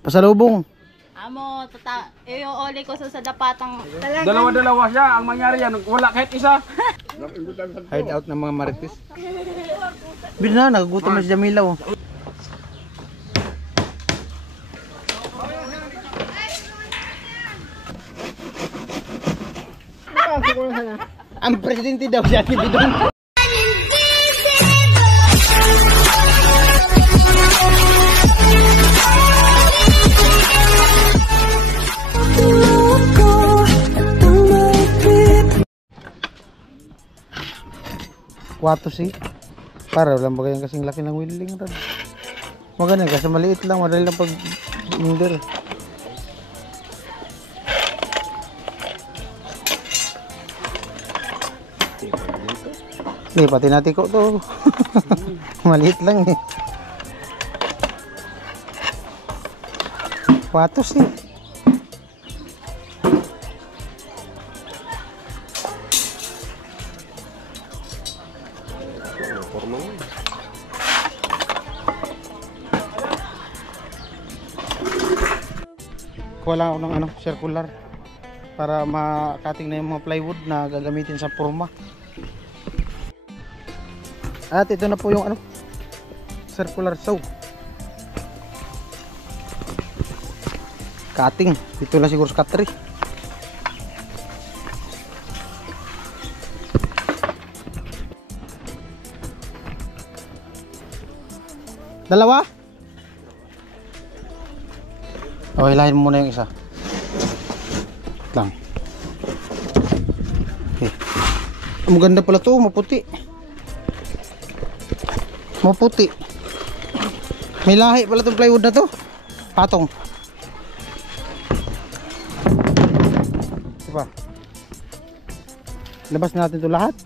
Pasalubong. Amo, iuuli ko sa dapatang. Dalawa-dalawa siya. Ang mangyari yan, wala kahit isa. Hideout ng mga marites. Bin na, nagagutom na si Jamila oh. Ang presidente daw siya ni Bidon. Kwatos eh. Para lang bagay kasing laki ng willing rod. Maganda kasi maliit lang, madali lang pag hinder. Hindi, pati natin ko to. Maliit lang eh. Kwatos eh. Kuha lang ako ng ano, circular para makating na yung mga plywood na gagamitin sa forma. At ito na po yung ano, circular saw. Cutting. Ito lang siguro sa cutter. Dalawa? O, hilahin mo muna yung isa. Lang. Okay. Ang ganda pala to, maputi. Maputi. May lahi pala itong plywood na to. Patong. Diba? Labas natin ito lahat.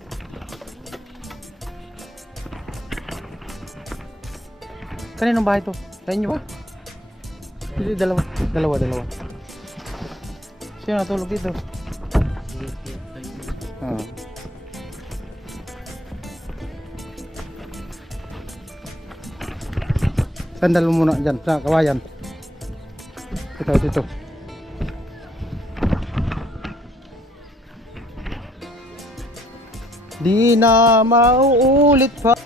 Kaninong bahay to? Sa inyo ba? Hindi, dalawa. Sino natulog dito? Sandal mo muna dyan sa kawayan. Ito. Di na mauulit pa.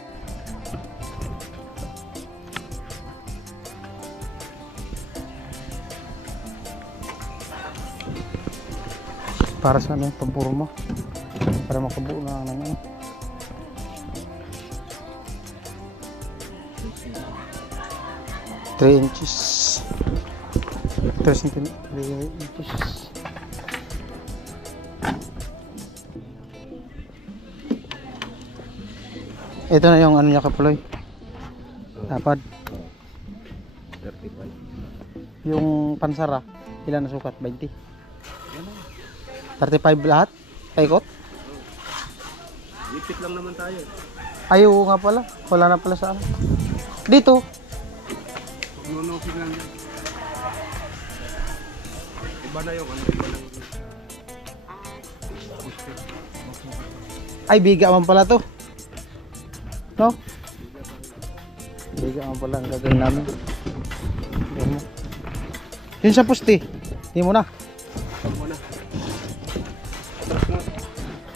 Para sa ano, pampurma. Para makabuo na ng ano. Three inches. 3 inches. Ito na yung ano niya kapuloy. Dapat 35. Yung pansara, ilan na sukat? 20. 35 lahat? Paikot? Lipit lang naman tayo. Ayaw nga pala. Wala na pala sa ano. Dito. Nunokit lang yan. Iba na yung ano. Ay, biga man pala to. No? Biga man pala ang gagawin namin. Yun sa pusti. Hindi mo na.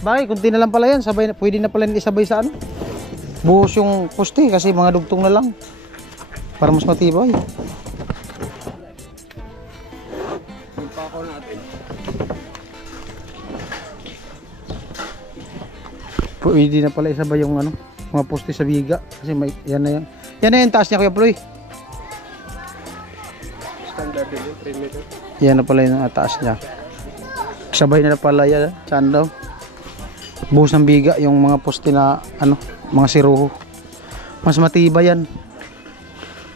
Bakit? Kunti na lang pala yan. Sabay, pwede na pala isabay sa ano. Buhos yung pusti kasi mga dugtong na lang. Para mas matibay. Yung pako natin. Pwede na pala isabay yung ano, mga pusti sa biga. Kasi may, yan na yan. Yan na yung taas niya Kuya Ploy. Standard din yung 3 meter. Yan na pala yung taas niya. Sabay na pala yan. Saan daw? Buhos ng biga yung mga poste na ano, mga siruho. Mas matibay yan.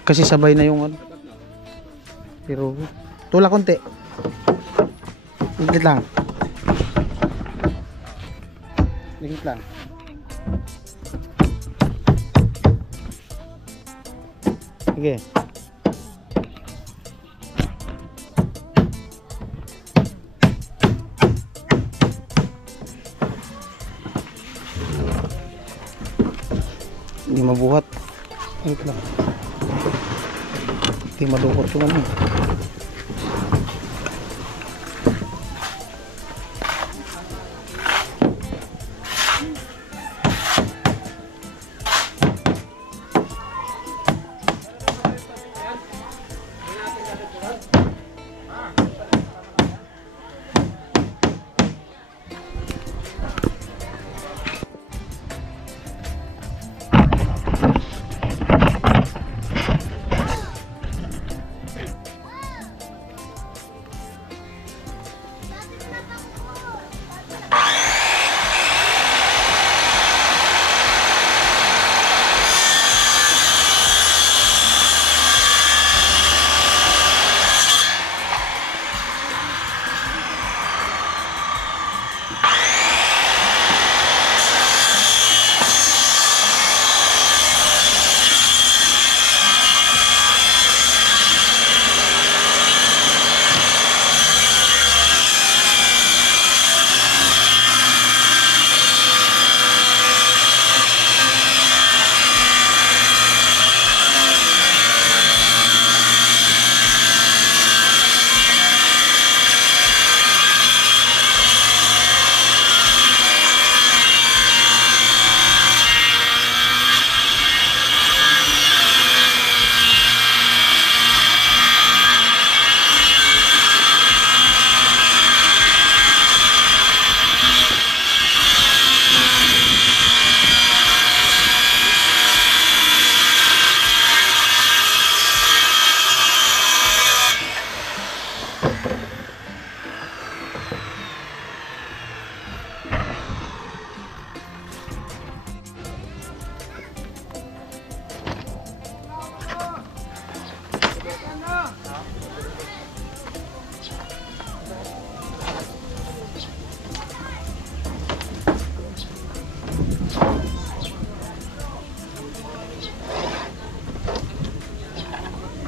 Kasi sabay na yung ano, siruho. Tula konti. Ligit lang. Ligit lang. Sige. Hindi mabuhat. Wait lang. Hindi madukot yung ano.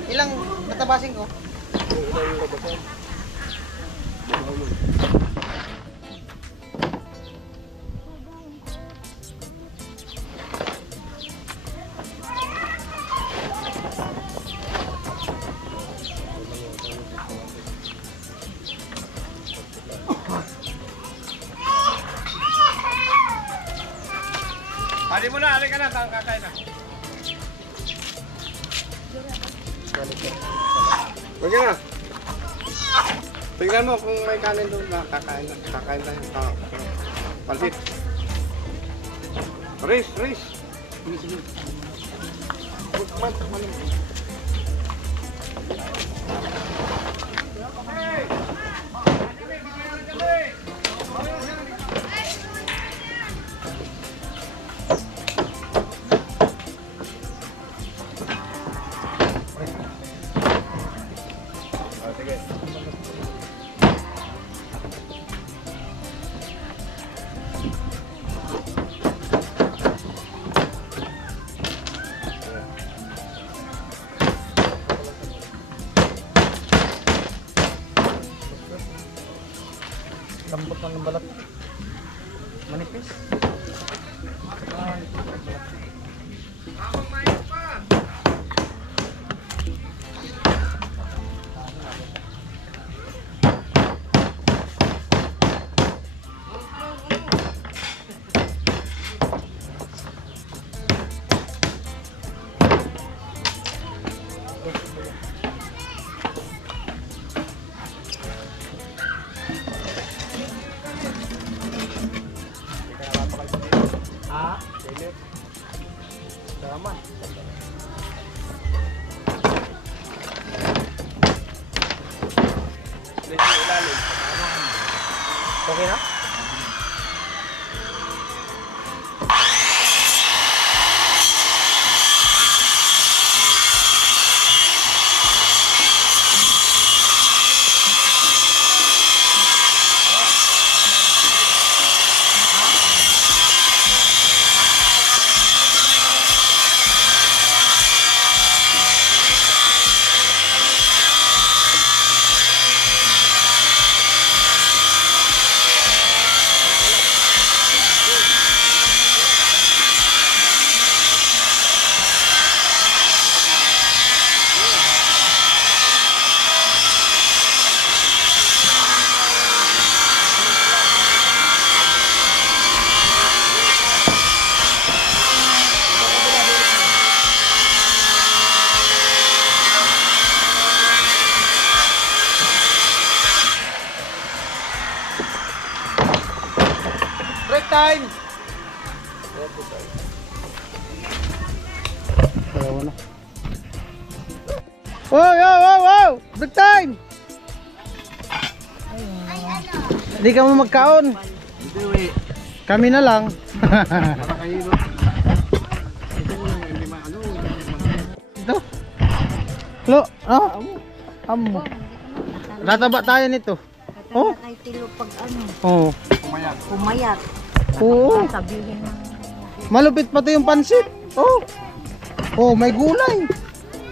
Ilang natabasin ko? Ali mo na, ali ka na, kakain na. Huwag na. Tingnan mo kung may kanin doon na kakain na. Kakain tayo. Palsit. Rice. Takman. Lambot ng balat. Manipis. Okay na? time! Dalawa na. Wow, wow, wow, wow! Break time! Hindi ka mo magkaon. Kami na lang. Ito. Lo, amo. Tataba tayo nito. Oh. Kay tilo pag ano, Oh. pumayat. Oo. Sabihin ng Malupit pa to yung pansit. Oh. Oh, may gulay.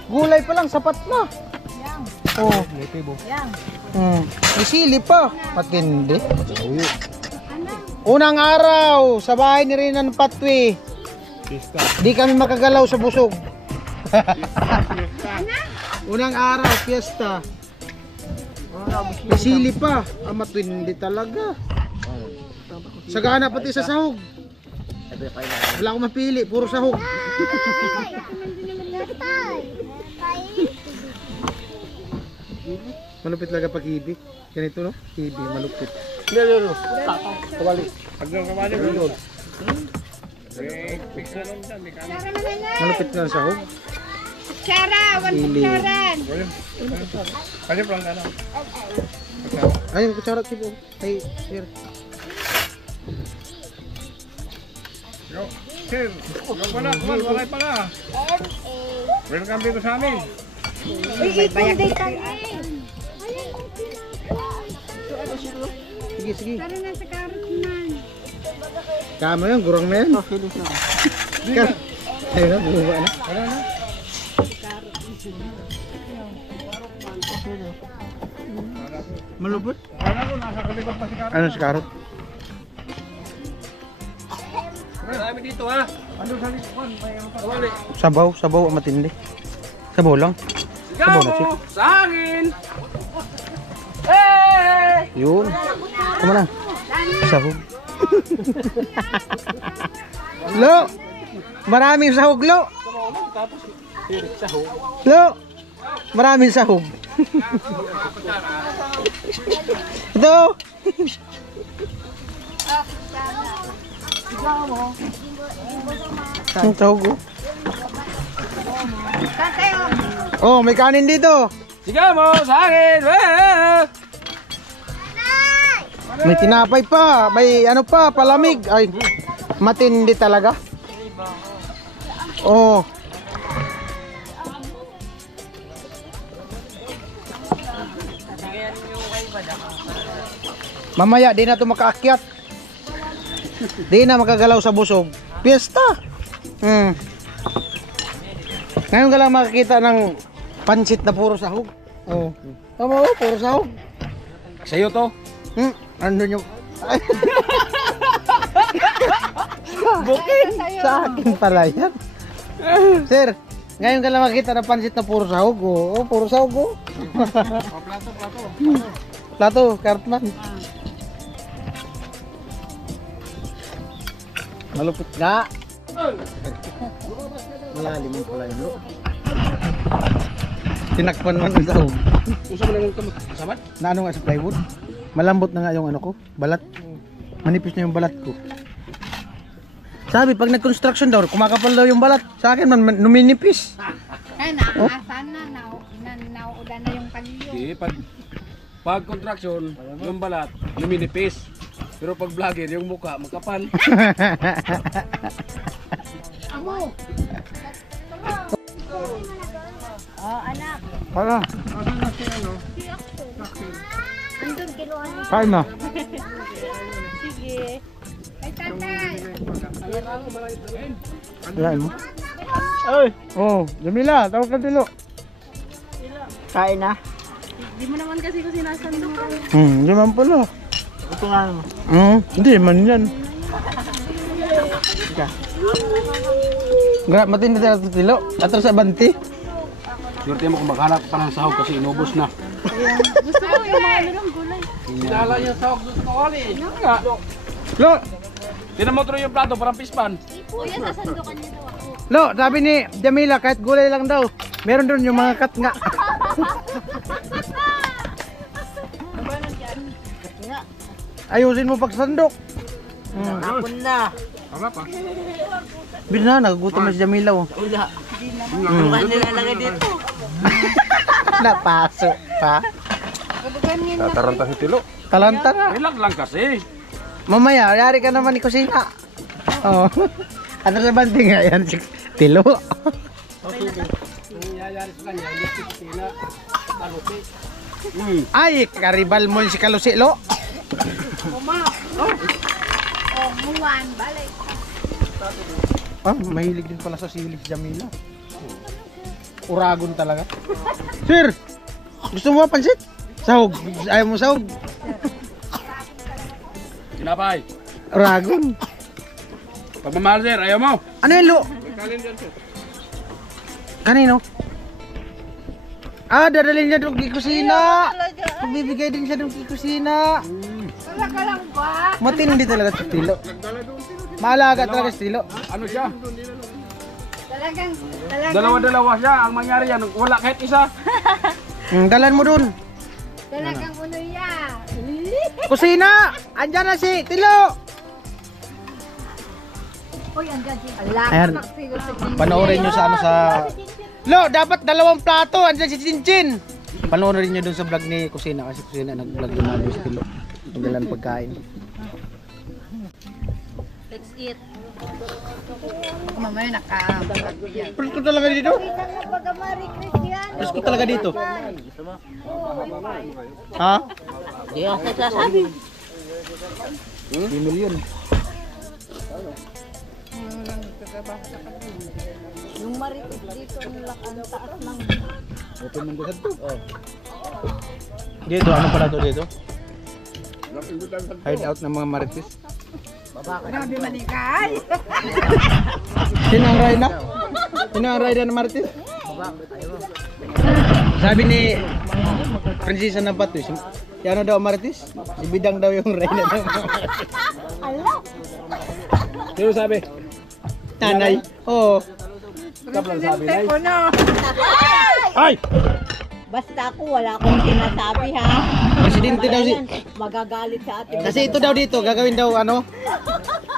Gulay pa lang sapat na. yang, Oh. yang. May sili pa. Matindi. Unang araw sa bahay ni Rinan Patwi. Di kami makagalaw sa busog. Unang araw, fiesta. May sili pa. Matindi talaga. Sagana pati sa sahog. Wala akong mapili, puro sahog. Malupit talaga pag hibi. Ganito no? Hibi, malupit. Malupit nga ang sahog. Sili. Kasi plang ka na. Ayun, kutsara tipo. Ay, here. Yo, sir. Yo pala, kuman, walay pala. Welcome dito sa amin. Sige, sige. Kama yan, gurang na yan. Ayun na, bumaba na. Wala na. Malupit. Wala ko, nasa kalikot pa si Karo. Ano si Karot? Marami dito ha. Ano sa likod? Kawali. Sabaw, sabaw ang matindi. Sabaw lang. Sabaw na chip. Sa akin! Yun. Kuma na. Sahog. Lo! Maraming sahog, Lo! Lo! Maraming sahog. Ito! Ang sahog, oh. Oh, may kanin dito. Sigaw mo sa akin! May tinapay pa, may ano pa, palamig. Ay, matindi talaga. Oh. Mamaya di na to makaakyat. Di na makagalaw sa busog. Piyesta. Ngayon ka lang makakita ng pansit na puro sahog. Oh. Tama oh, puro sahog. Sa'yo to? Ano nyo? Bukin! Sa akin pala yan. Sir, ngayon ka lang makita ng pansit na puro sahog. Oh, puro sahog. Oh. Plato, Cartman. Malupit nga. Malalim mo pala yun. Tinakpan man ang sahog. Gusto mo naman kasamat? Na ano nga sa plywood? Malambot na nga yung ano ko, balat. Manipis na yung balat ko. Sabi, pag nag-construction daw, kumakapal daw yung balat. Sa akin man, numinipis. Ay, naasan na, nauulan na yung palyo. Hindi, pag construction, yung balat, luminipis. Pero pag vlogger, yung mukha, magkapal. Oh, anak. Para, Asan na si ano? Andun, kiluan mo. kain na. Sige. Ay, tatay. Kain mo. Ay! Oh, Jamila, tawag ka dilo. Kain na. Di mo naman kasi ko sinasando ka. Hindi man pala. Ito nga mo. Hindi man yan. Matindi tayo sa tilo. Atras sa banti. Swerte mo kung maghanap pa ng sahog kasi inubos na. Gusto ko yung mga lulong gulay. Sinala niya sahog doon sa kawali. Nga. Lo! Tinan mo tuloy yung plato, parang pispan. Kuya, sasandukan niyo daw ako. Lo, sabi ni Jamila, kahit gulay lang daw. Meron doon yung mga kat nga. Ayusin mo pagsandok. Hapon na. Tama pa. Bin na, nagagutom na si Jamila oh. Wala. Ano ka nilalagay dito? Napaso pa. Tataranta si Tilo. Talanta na. Ilang lang kasi. Mamaya, yari ka naman ni kusina. Oh. Ano sa banting nga yan? Si Tilo. Ay, karibal mo si Kalusilo. Oh, muwan, balik. Ah, mahilig din pala sa sili si Jamila. Uragon talaga. Sir, gusto mo ba pansit? Sahog. Ayaw mo sahog? Kinapay. Uragon. Pagmamahal sir, ayaw mo. Ano yun, Lo? Kanino? Ah, dadalhin niya doon kay kusina. Magbibigay din siya doon kay kusina. Talaga lang ba? Matindi talaga si Tilo. Maalaga talaga si Tilo. Ano siya? Talagang Dalawa-dalawa siya. Ang mangyari yan, wala kahit isa. Dalan mo doon. Talagang uno yan. Kusina! Andyan na si Tilo! Uy, andyan si Ala. Ayan. Panoorin nyo sa ano sa... Lo, dapat 2 plato. Andyan si Chinchin. Panoorin nyo doon sa vlog ni Kusina. Kasi Kusina nag-vlog yung mga si Tilo. Pagdalan pagkain. Let's eat. Mamaya naka... Presko talaga dito. Presko talaga dito. Ha? Hindi ako sasabi. 3 million. Yung marites dito, ang taas ng... Open mong gusad to. Oh. Dito, ano pala to dito? Hideout ng mga marites. Grabe malikay. Sino ang rider? Sino ang rider ng marites? Sabi ni Prinsesa ng Batu, si ano daw marites? Si Bidang daw yung rider ng Sino sabi? Nanay. Oo. Kaplan sabi na. Ay! Basta ako, wala akong sinasabi ha. Presidente daw si... Magagalit sa atin. Kasi ito daw dito, gagawin daw ano?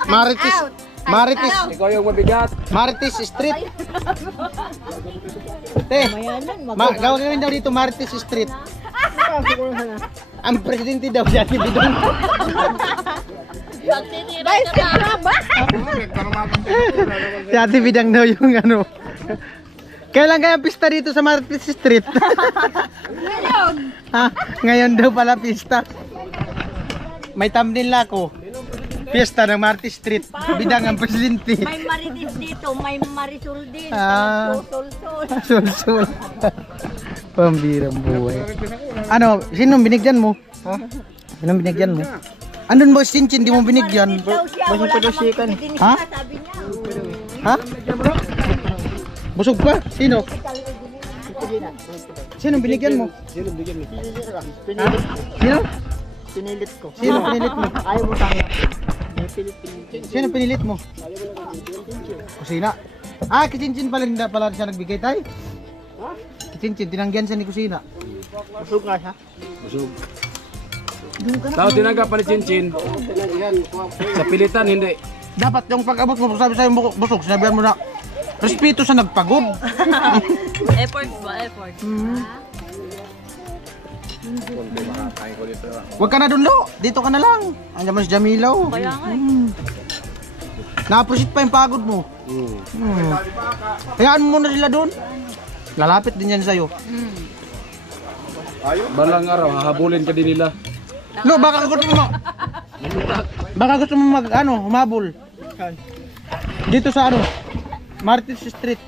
Marites. Marites. Ikaw yung mabigat. Marites Street. Te, gagawin daw dito Marites Street. Ang presidente daw si Ate Bidong. Si Ate Bidang daw yung ano. Kailan kaya pista dito sa Marites Street? Ngayon. Ha? Ngayon daw pala pista. May thumbnail ako. Pista ng Marites Street. Bidang ang presidente. May marites dito, may marisol din. Ah. Sol-sol. Sul-sul. Pambirang buhay. Ano, sinong binigyan mo? Ha? Sinong binigyan mo? Andun ba si Chinchin, di mo binigyan? Daw siya, wala namang pagdidinig Ha? siya, sabi niya. Ha? Busog pa? Sino? Sino binigyan mo? Sino binigyan mo? Sino? Pinilit ko. Sino pinilit mo? Ayaw mo tanggap. Sino pinilit mo? Kusina. Ah, Kichinchin pala hindi pala siya nagbigay tayo. Kichinchin, tinanggihan siya ni Kusina. Busog nga siya. Busog. Tao tinanggap pa ni Chinchin. Sa pilitan, hindi. Dapat yung pag-abot mo, sabi sa'yo busog, sinabihan mo na respeto sa nagpagod. Effort ba? Effort. Huwag ka na dun, Lo. Dito ka na lang. Andiyan mo si Jamila. Oh. Kaya nga eh. Na-appreciate pa yung pagod mo. Hayaan mo muna sila dun. Lalapit din yan sa'yo. Balang araw, hahabulin ka din nila. Lo, baka gusto mo humabol. Dito sa ano? Marites Street.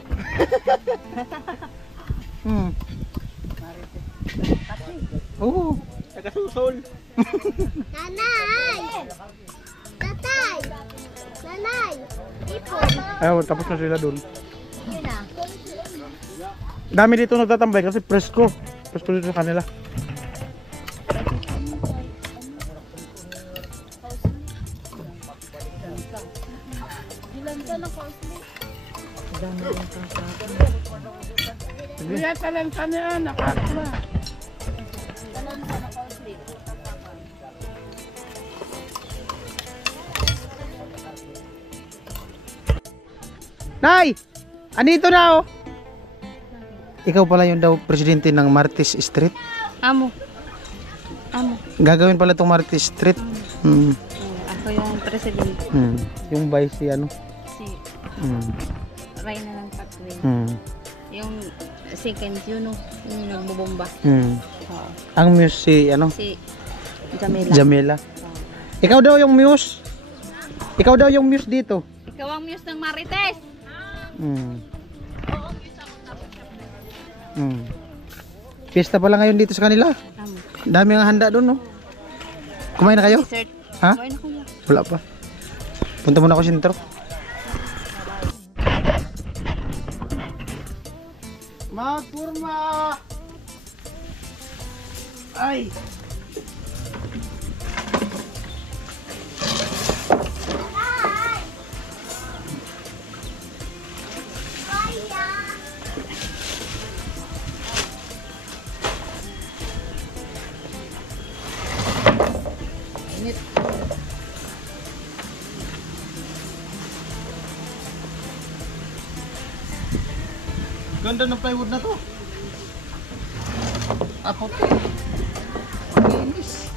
Oo. Nakasusol. Nanay! Tatay! Nanay! Ipon! Ayun, tapos na sila dun. Dami dito nagtatambay kasi presko. Presko dito sa kanila. Kaya talenta niya, nakakala. Nay! Andito na oh! Ikaw pala yung daw presidente ng Martis Street. Amo. Amo. Gagawin pala itong Martis Street. Mm. Ako yung president. Mm. Yung vice si ano. Si Mm. Reyna ng Patwin. Mm. Yung second yun, no? Yung nagbubomba. Mm. Oo. Ang muse si ano? Si Jamila. Jamila. Ikaw daw yung muse. Ikaw daw yung muse dito. Ikaw ang muse ng Marites. Mm. Mm. Fiesta pala ngayon dito sa kanila. Amo. Dami ang handa doon, no? Kumain na kayo? Dessert. Ha? Kumain na kuya. Wala pa. Punta muna ako sentro. Magpurma! Ay! Ganda ng plywood na to. Apot. Makinis.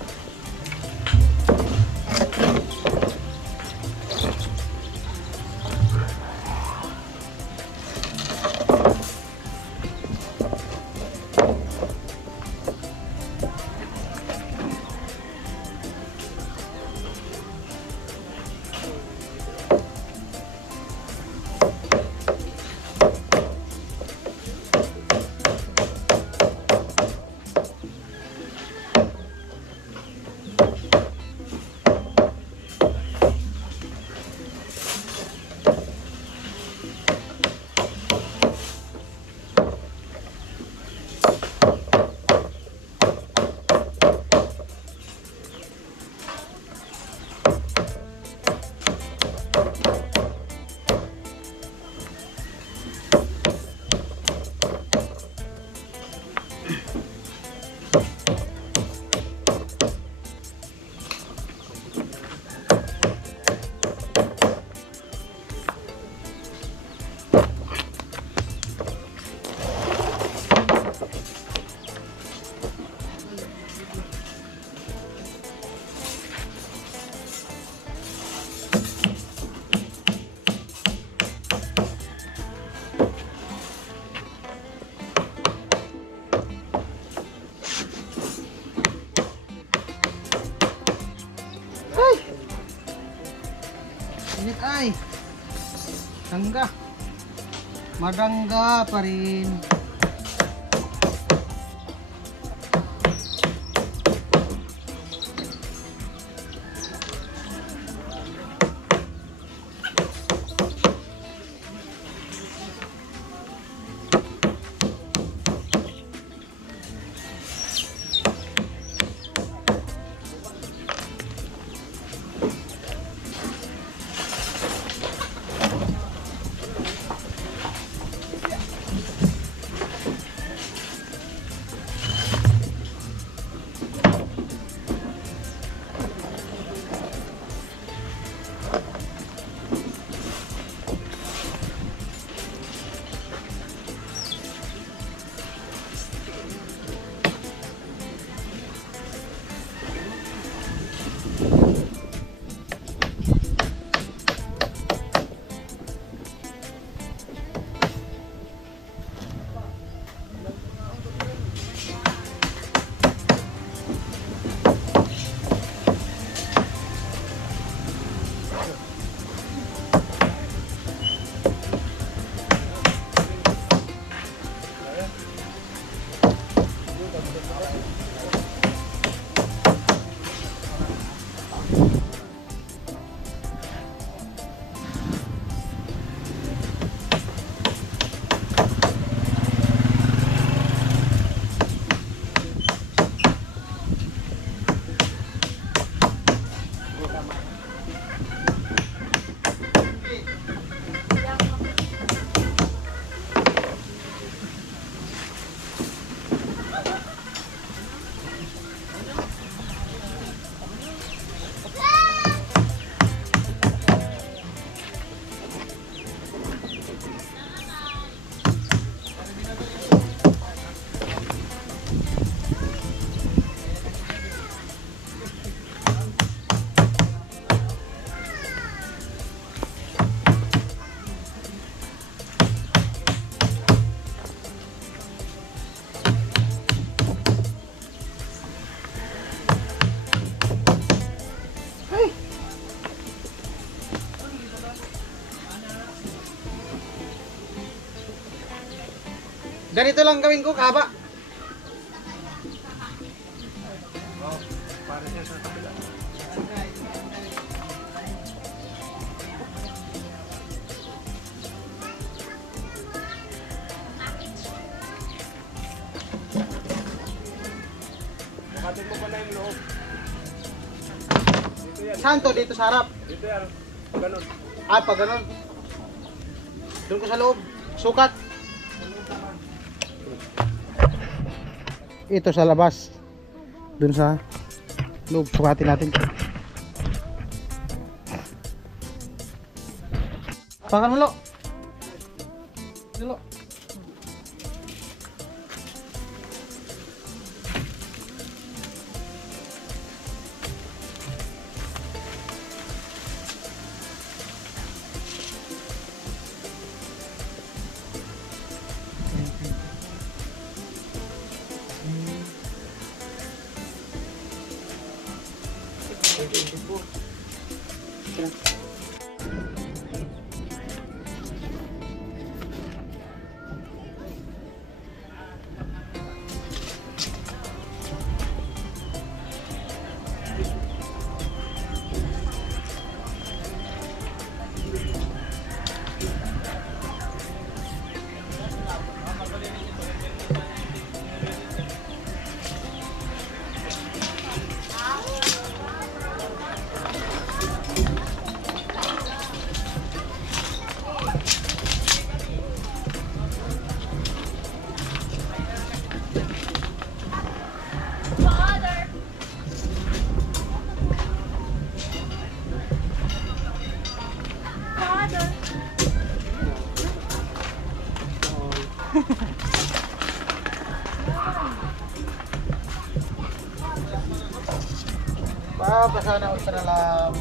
Init ay. Dangga. Madangga pa rin. ganito lang gawin ko, kaba. Bukatin mo pa na yung loob. Saan to? Dito sa harap. Dito yan. Ganun. Ah, pag ganun. Doon ko sa loob. Sukat. Ito sa labas. Doon sa loob. Sukatin natin. Pakan mo, Lo. Lo. Basa na ulit na lang.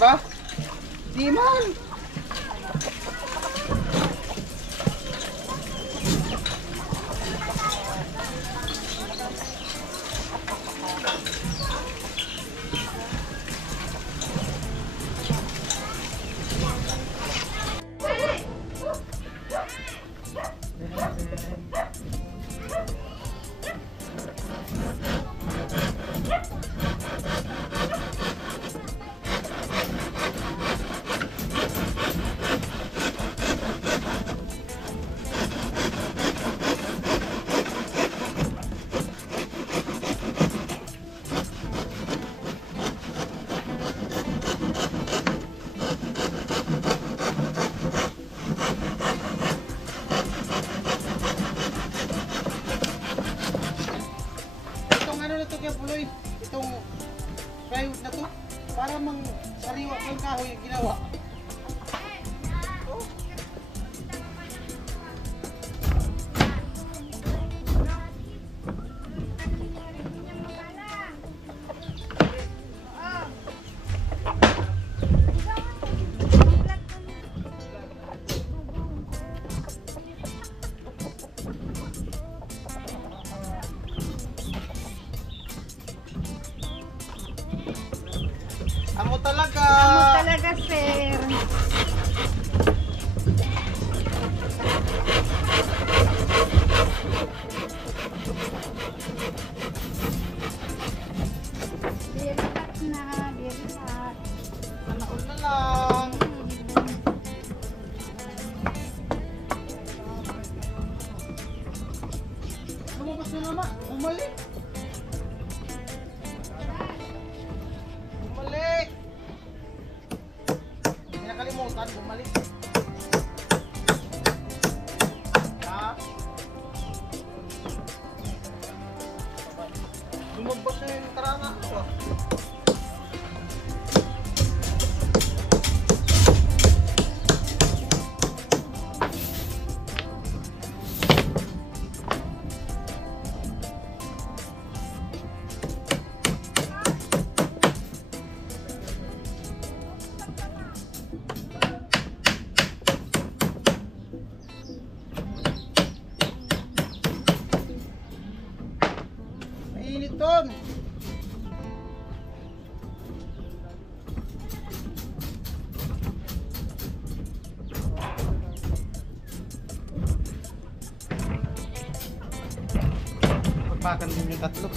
Ba? Di man. bumalik. Ha? Lumabas na yung karana. Mainit ton. Bakan din yung tatlo.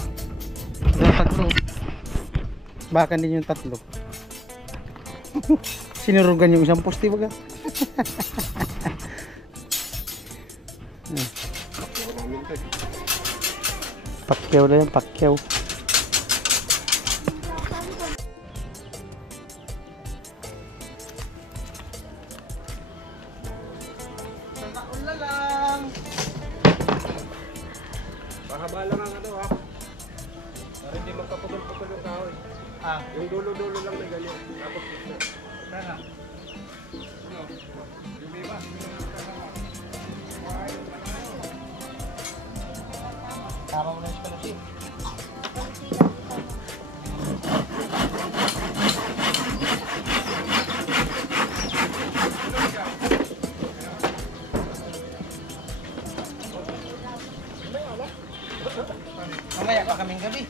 Bakan din yung tatlo. Sinurugan yung isang poste baga. Pakyaw na yan, pakyaw. Ulan lang. Pahabala nga ano ha. Para hindi magkapagod-pagod yung kahoy. Ah, Yung dulo-dulo lang na ganyan. Tapos dito. sana. Yung iba. Tama mo na yung spalashi. Mamaya pa kaming gabi.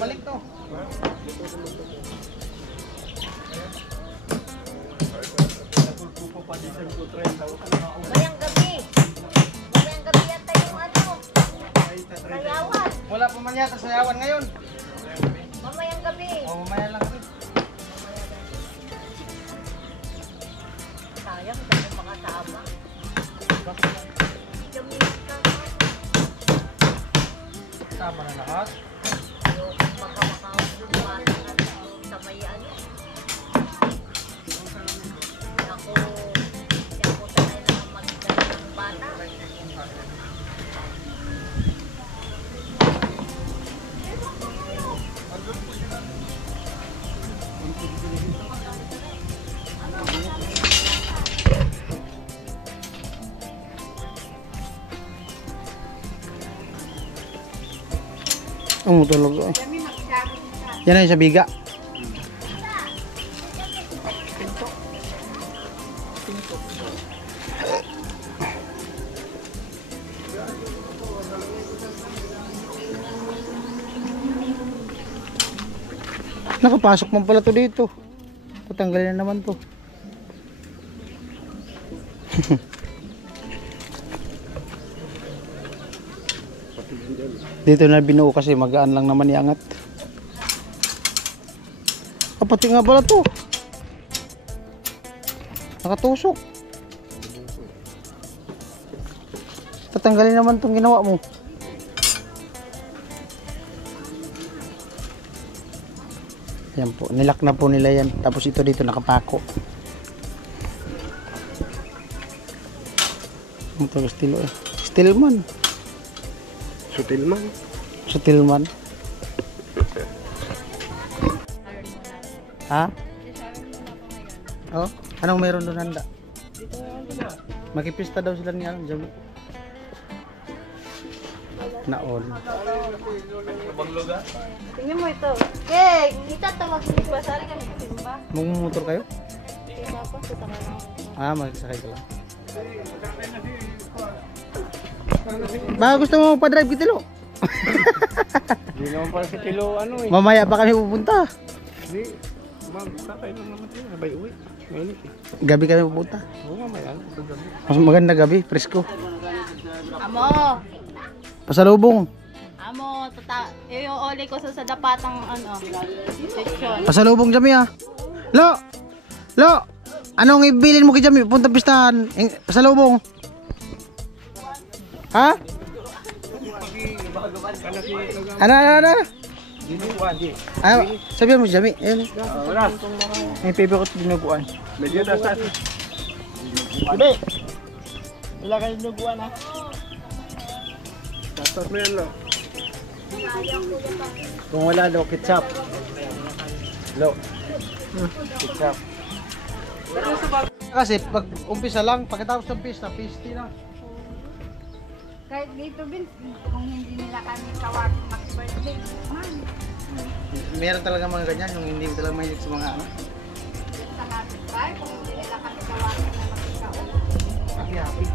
Balik to. Mamayang gabi. Mamayang gabi yata yung ano. Sayawan. Wala pa man yata sayawan ngayon. Mamayang gabi. O mamaya lang rin. Sayang, dahil makasama. Jamaica ka. Sama na lahat. Yung makamakawag yung bata na sa may ano. Ako sanay na mag-ganda ng bata. Tulog eh. Yan na yung sa biga. Nakapasok man pala to dito. Tatanggalin na naman to. Dito na binuo kasi magaan lang naman iangat. Pati nga pala to. Nakatusok. Tatanggalin naman tong ginawa mo. Yan po, nilak na po nila yan. Tapos ito dito nakapako. Ito stilo eh. Stillman. Sutilman. Sutilman. Ha? Oh, anong meron doon handa? Makipista daw sila ni Alan Jami. Naon. Tingnan mo ito. Okay, kita tawag sa basari kami simba. Mumumotor kayo? Kaya po sa tangan. Ah, magsakay ka lang. Baka gusto mo pa-drive kitilo? Hindi naman pala sa kilo ano eh. Mamaya pa kami pupunta. Hindi. Sakay lang naman yun. Sabay uwi. Ngayon eh. Gabi kami pupunta. Oo mamaya. Mas maganda gabi, presko. Amo, Pasalubong. amo, iuuli ko sa dapatang ano, section. Pasalubong Jami ah. Lo! Lo! Anong ibilin mo kay Jami? Punta pistahan. Pasalubong. Ha? Ano? Dinuguan, di. Ay, sabihan mo si Jami. Ayun. Wala. May favorite ko dinuguan. Medyo dasas. Sabi! Wala kayo dinuguan ha? Dasas mo yan, lo. Kung wala, lo, ketchup. Lo. Ketchup. Kasi pag umpisa lang, pagkatapos ng pista, pisti na. Kahit dito, Vince, kung hindi nila kami tawagin mag-birthday, man, Meron talaga mga ganyan, yung hindi talaga mahilig sa mga ano. sa natin tayo, kung hindi nila kami tawagin na mag-ikaw. Happy.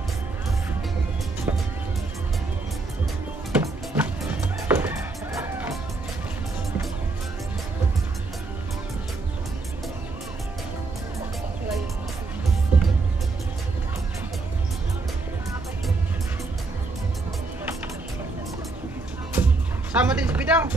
Sama din si Bidang.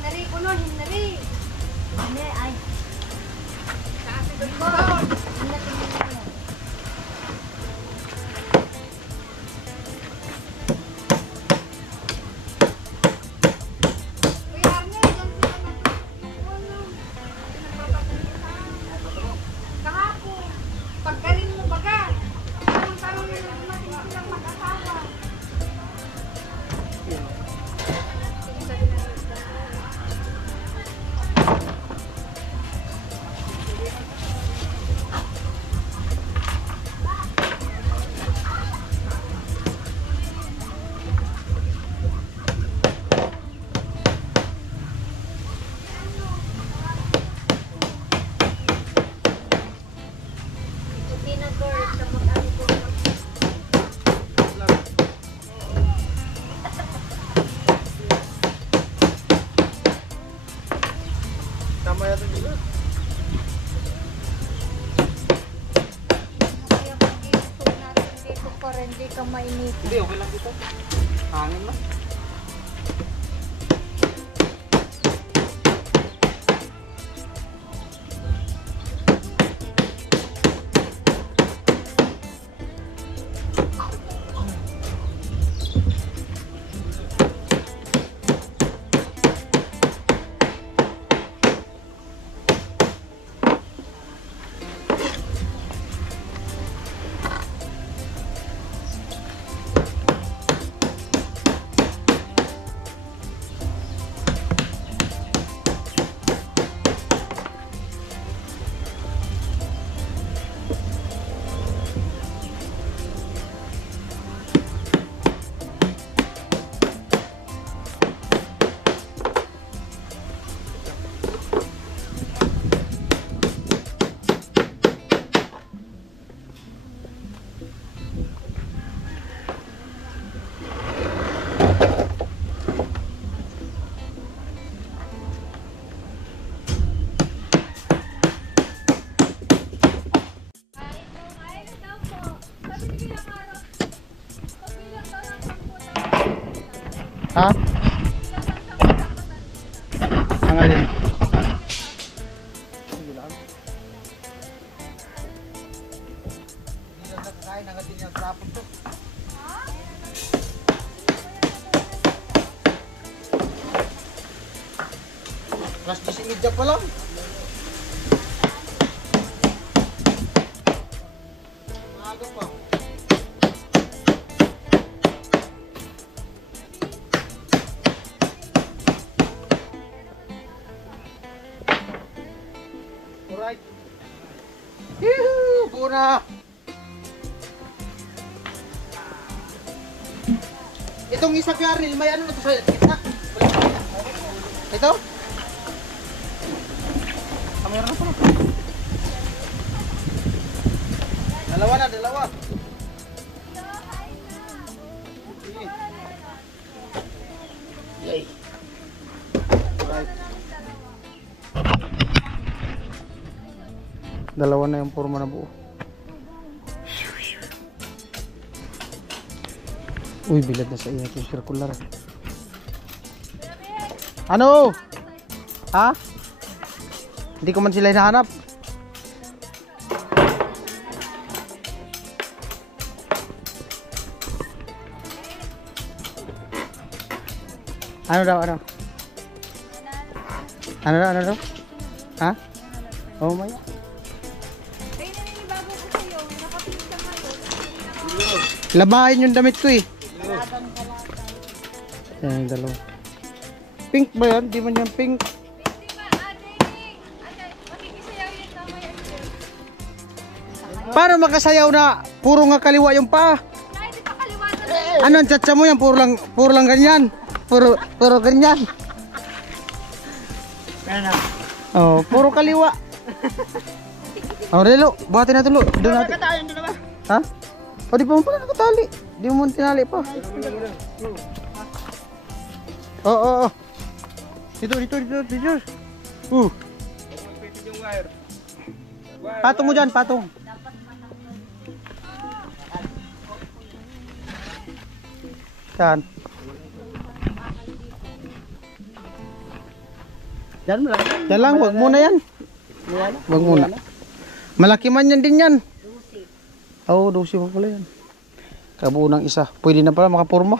Hinari ko no, hinari. Hindi, ay. Kasi doon ko. Hinari mo. Uy, Arne, dyan sila kahapon. Pagkarin mo baga. Tanong-tanong nila dumating silang mag-asawa. Tinagor sa mag-ano ko. Tama yata dito. Kaya kung dito natin dito para hindi ka mainit. Hindi, okay lang dito. Hangin lang. Ha? Ang alin? Sige lang. Hindi lang nakakain, nangatin yung trapon to. Plus 10 pa lang. Maaga pa. Alright. Yuhu! Buna! Itong isa Karil, may ano na to sa gitna? Ito? Meron na pala. Dalawa na, dalawa. Dalawa na yung forma na buo. Uy, bilad na sa init yung circular. Ano? Ha? Hindi ko man sila hinahanap. Ano daw, ano? Ano daw, ano daw? Ha? Oh my. Labahin yung damit ko eh. Yan yung dalawa. Pink ba yan? Di man yan pink. Paano makasayaw na puro nga kaliwa yung paa? Ano ang tsatsa mo yan? Puro lang ganyan. Puro ganyan. Oh, puro kaliwa. Oh, Relo, buhatin natin lo. Doon natin. Ha? Oh, di pa mo pala nakatali. Di mo tinali pa. Oh. Dito. Patong mo dyan, patong. Saan? Yan lang. Yan lang, wag muna yan. Wag muna. Malaki man yan din yan. Oo, 12 pa pala yan. Kabuo ng isa. Pwede na pala makapurma.